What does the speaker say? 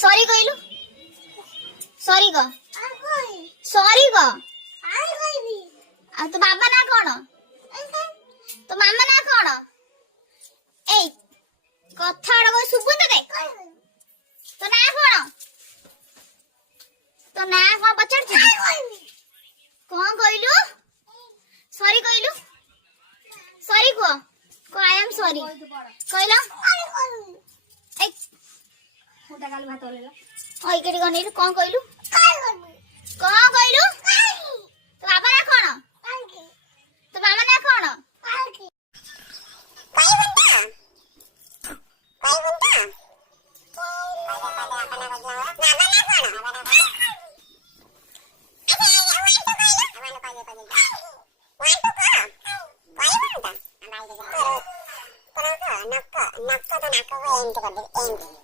sorry कहलु sorry क sorry क आ तो बाबा ना कौन तो मामा ना कौन ए कथा को सुबु तते तो ना कौन तो ना कौन पचार छी कौन कहलु सॉरी कहलु सॉरी को आई एम सॉरी कहला ए मोटा गाल भात लेला ओइ केडी गनेलु कौन कहलु कौन कहलु तो बाबा ना कौन तो मामा ना कौन Nak